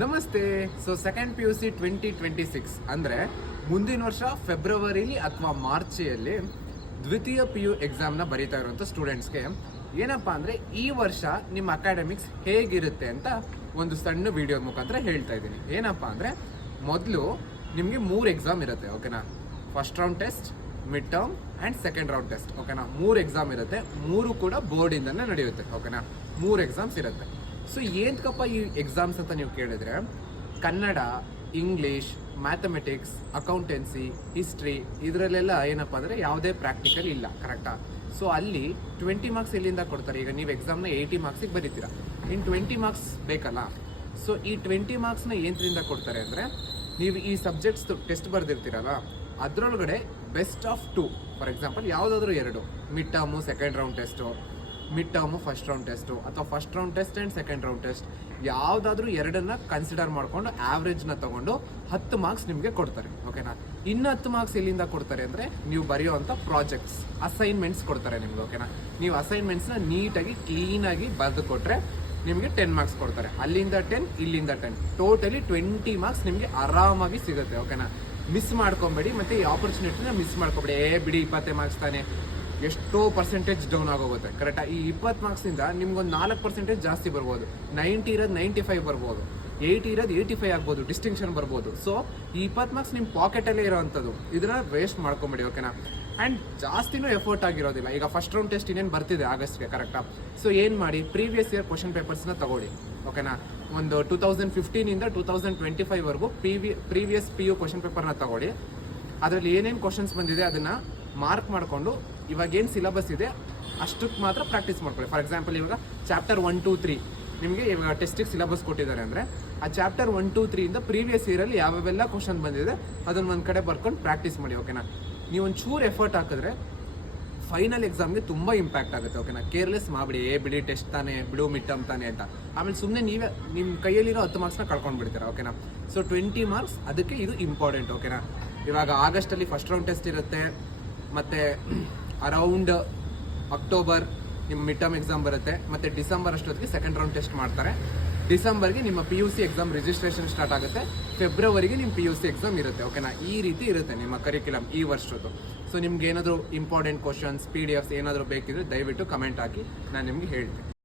ನಮಸ್ತೆ. So second PUC 2026 ಅಂದರೆ ಮುಂದಿನ ವರ್ಷ ಫೆಬ್ರವರಿಲಿ ಅಥವಾ ಮಾರ್ಚಿಯಲ್ಲಿ ದ್ವಿತೀಯ PU ಎಕ್ಸಾಮ್ನ ಬರೀತಾ ಇರುವಂಥ ಸ್ಟೂಡೆಂಟ್ಸ್ಗೆ ಏನಪ್ಪ ಅಂದರೆ ಈ ವರ್ಷ ನಿಮ್ಮ ಅಕಾಡೆಮಿಕ್ಸ್ ಹೇಗಿರುತ್ತೆ ಅಂತ ಒಂದು ಸಣ್ಣ ವಿಡಿಯೋ ಮುಖಾಂತರ ಹೇಳ್ತಾ ಇದ್ದೀನಿ. ಏನಪ್ಪ ಅಂದರೆ ಮೊದಲು ನಿಮಗೆ 3 ಎಕ್ಸಾಮ್ ಇರುತ್ತೆ, ಓಕೆನಾ. First round test, mid term and second round test, ಓಕೆನಾ. 3 ಎಕ್ಸಾಮ್ ಇರುತ್ತೆ, 3 ಕೂಡ ಬೋರ್ಡಿಂದನೇ ನಡೆಯುತ್ತೆ, ಓಕೆನಾ. 3 ಎಕ್ಸಾಮ್ಸ್ ಇರುತ್ತೆ. ಸೊ ಏನಕ್ಕಪ್ಪ ಈ ಎಕ್ಸಾಮ್ಸ್ ಅಂತ ನೀವು ಕೇಳಿದ್ರೆ, Kannada, English, mathematics, accountancy, history ಇದರಲ್ಲೆಲ್ಲ ಏನಪ್ಪ ಅಂದರೆ ಯಾವುದೇ ಪ್ರಾಕ್ಟಿಕಲ್ ಇಲ್ಲ, ಕರೆಕ್ಟಾ. ಸೊ ಅಲ್ಲಿ 20 ಮಾರ್ಕ್ಸ್ ಎಲ್ಲಿಂದ ಕೊಡ್ತಾರೆ? ಈಗ ನೀವು ಎಕ್ಸಾಮ್ನ 80 ಮಾರ್ಕ್ಸಿಗೆ ಬರೀತೀರಾ, ಇನ್ನು 20 ಮಾರ್ಕ್ಸ್ ಬೇಕಲ್ಲ. ಸೊ ಈ 20 ಮಾರ್ಕ್ಸ್ನ ಏನರಿಂದ ಕೊಡ್ತಾರೆ ಅಂದರೆ, ನೀವು ಈ ಸಬ್ಜೆಕ್ಟ್ಸ್ ಟೆಸ್ಟ್ ಬರೆದಿರ್ತೀರಲ್ಲ, ಅದರೊಳಗಡೆ ಬೆಸ್ಟ್ ಆಫ್ 2, ಫಾರ್ ಎಕ್ಸಾಂಪಲ್ ಯಾವುದಾದ್ರೂ 2, mid term second round test, mid term first round test, ಅಥವಾ first round test and second round test, ಯಾವುದಾದ್ರೂ 2ನ್ನ ಕನ್ಸಿಡರ್ ಮಾಡಿಕೊಂಡು ಆವ್ರೇಜ್ನ ತೊಗೊಂಡು 10 ಮಾರ್ಕ್ಸ್ ನಿಮಗೆ ಕೊಡ್ತಾರೆ, ಓಕೆನಾ. ಇನ್ನು 10 ಮಾರ್ಕ್ಸ್ ಎಲ್ಲಿಂದ ಕೊಡ್ತಾರೆ ಅಂದರೆ, ನೀವು ಬರೆಯುವಂಥ ಪ್ರಾಜೆಕ್ಟ್ಸ್, ಅಸೈನ್ಮೆಂಟ್ಸ್ ಕೊಡ್ತಾರೆ ನಿಮ್ಗೆ, ಓಕೆನಾ. ನೀವು ಅಸೈನ್ಮೆಂಟ್ಸ್ನ ನೀಟಾಗಿ ಕ್ಲೀನಾಗಿ ಬರೆದು ಕೊಟ್ಟರೆ ನಿಮಗೆ 10 ಮಾರ್ಕ್ಸ್ ಕೊಡ್ತಾರೆ. ಅಲ್ಲಿಂದ 10, ಇಲ್ಲಿಂದ 10, ಟೋಟಲಿ 20 ಮಾರ್ಕ್ಸ್ ನಿಮಗೆ ಆರಾಮಾಗಿ ಸಿಗುತ್ತೆ, ಓಕೆನಾ. ಮಿಸ್ ಮಾಡ್ಕೊಬೇಡಿ, ಮತ್ತು ಈ ಆಪರ್ಚುನಿಟಿನ ಮಿಸ್ ಮಾಡ್ಕೊಬೇಡಿ. ಬಿಡಿ 20 ಮಾರ್ಕ್ಸ್ ತಾನೆ, ಎಷ್ಟೋ ಪರ್ಸೆಂಟೇಜ್ ಡೌನ್ ಆಗೋಗುತ್ತೆ, ಕರೆಕ್ಟಾ. ಈ 20 ಮಾರ್ಕ್ಸಿಂದ ನಿಮ್ಗೊಂದು 4% ಜಾಸ್ತಿ ಬರ್ಬೋದು. 90 ಇರೋದು 95 ಬರ್ಬೋದು, 80 ಇರೋದು 85 ಆಗ್ಬೋದು, ಡಿಸ್ಟಿಂಕ್ಷನ್ ಬರ್ಬೋದು. ಸೊ ಈ 20 ಮಾರ್ಕ್ಸ್ ನಿಮ್ಮ ಪಾಕೆಟಲ್ಲೇ ಇರೋವಂಥದ್ದು, ಇದನ್ನ ವೇಸ್ಟ್ ಮಾಡ್ಕೊಂಬೇಡಿ, ಓಕೆನಾ. ಆ್ಯಂಡ್ ಜಾಸ್ತಿನೂ ಎಫರ್ಟ್ ಆಗಿರೋದಿಲ್ಲ. ಈಗ ಫಸ್ಟ್ ರೌಂಡ್ ಟೆಸ್ಟ್ ಇನ್ನೇನು ಬರ್ತಿದೆ ಆಗಸ್ಟ್ಗೆ, ಕರೆಕ್ಟಾ. ಸೊ ಏನು ಮಾಡಿ, ಪ್ರೀವಿಯಸ್ ಇಯರ್ ಕ್ವಶನ್ ಪೇಪರ್ಸ್ನ ತಗೊಳ್ಳಿ, ಓಕೆನಾ. ಒಂದು 2015ಇಂದ 2025ವರೆಗೂ ಪ್ರೀವಿಯಸ್ PU ಕ್ವಶನ್ ಪೇಪರ್ನ ತಗೊಳ್ಳಿ. ಅದರಲ್ಲಿ ಏನೇನು ಕ್ವಶನ್ಸ್ ಬಂದಿದೆ ಅದನ್ನು ಮಾರ್ಕ್ ಮಾಡಿಕೊಂಡು ಇವಾಗೇನು ಸಿಲೆಬಸ್ ಇದೆ ಅಷ್ಟಕ್ಕೆ ಮಾತ್ರ ಪ್ರಾಕ್ಟೀಸ್ ಮಾಡ್ಕೊಳ್ಳಿ. ಫಾರ್ ಎಕ್ಸಾಂಪಲ್, ಇವಾಗ ಚಾಪ್ಟರ್ 1, 2, 3 ನಿಮಗೆ ಇವಾಗ ಟೆಸ್ಟಿಗೆ ಸಿಲೆಬಸ್ ಕೊಟ್ಟಿದ್ದಾರೆ ಅಂದರೆ, ಆ ಚಾಪ್ಟರ್ 1, 2, 3ಇಂದ ಪ್ರೀವಿಯಸ್ ಇಯರಲ್ಲಿ ಯಾವ್ಯಾವೆಲ್ಲ ಕ್ವಶನ್ ಬಂದಿದೆ ಅದನ್ನು ಒಂದು ಕಡೆ ಬರ್ಕೊಂಡು ಪ್ರಾಕ್ಟೀಸ್ ಮಾಡಿ, ಓಕೆನಾ. ನೀವು ಒಂದು ಚೂರು ಎಫರ್ಟ್ ಹಾಕಿದ್ರೆ ಫೈನಲ್ ಎಕ್ಸಾಮ್ಗೆ ತುಂಬ ಇಂಪ್ಯಾಕ್ಟ್ ಆಗುತ್ತೆ, ಓಕೆನಾ. ಕೇರ್ಲೆಸ್ ಮಾಡಿಬಿಡಿ, ಬಿಡಿ ಟೆಸ್ಟ್ ತಾನೆ, ಬಿಡು ಮಿಡ್ ಟರ್ಮ್ ತಾನೆ ಅಂತ. ಆಮೇಲೆ ಸುಮ್ಮನೆ ನೀವೇ ನಿಮ್ಮ ಕೈಯಲ್ಲಿರೋ 10 ಮಾರ್ಕ್ಸ್ನ ಕಳ್ಕೊಂಡು ಬಿಡ್ತೀರಾ, ಓಕೆನಾ. ಸೊ 20 ಮಾರ್ಕ್ಸ್, ಅದಕ್ಕೆ ಇದು ಇಂಪಾರ್ಟೆಂಟ್, ಓಕೆನಾ. ಇವಾಗ ಆಗಸ್ಟಲ್ಲಿ ಫಸ್ಟ್ ರೌಂಡ್ ಟೆಸ್ಟ್ ಇರುತ್ತೆ, ಮತ್ತು ಅರೌಂಡ್ ಅಕ್ಟೋಬರ್ ನಿಮ್ಮ ಮಿಡ್ ಟರ್ಮ್ ಎಕ್ಸಾಮ್ ಬರುತ್ತೆ, ಮತ್ತು ಡಿಸೆಂಬರ್ ಅಷ್ಟೊತ್ತಿಗೆ ಸೆಕೆಂಡ್ ರೌಂಡ್ ಟೆಸ್ಟ್ ಮಾಡ್ತಾರೆ. ಡಿಸೆಂಬರ್ಗೆ ನಿಮ್ಮ PUC ಎಕ್ಸಾಮ್ ರಿಜಿಸ್ಟ್ರೇಷನ್ ಸ್ಟಾರ್ಟ್ ಆಗುತ್ತೆ. ಫೆಬ್ರವರಿಗೆ ನಿಮ್ಮ PUC ಎಕ್ಸಾಮ್ ಇರುತ್ತೆ, ಓಕೆನಾ. ಈ ರೀತಿ ಇರುತ್ತೆ ನಿಮ್ಮ ಕರಿಕ್ಯುಲಮ್ ಈ ವರ್ಷದ್ದು. ಸೊ ನಿಮ್ಗೆ ಏನಾದರೂ ಇಂಪಾರ್ಟೆಂಟ್ ಕ್ವಶನ್ಸ್, PDFs ಏನಾದರೂ ಬೇಕಿದ್ರೆ ದಯವಿಟ್ಟು ಕಮೆಂಟ್ ಹಾಕಿ, ನಾನು ನಿಮ್ಗೆ ಹೇಳ್ತೀನಿ.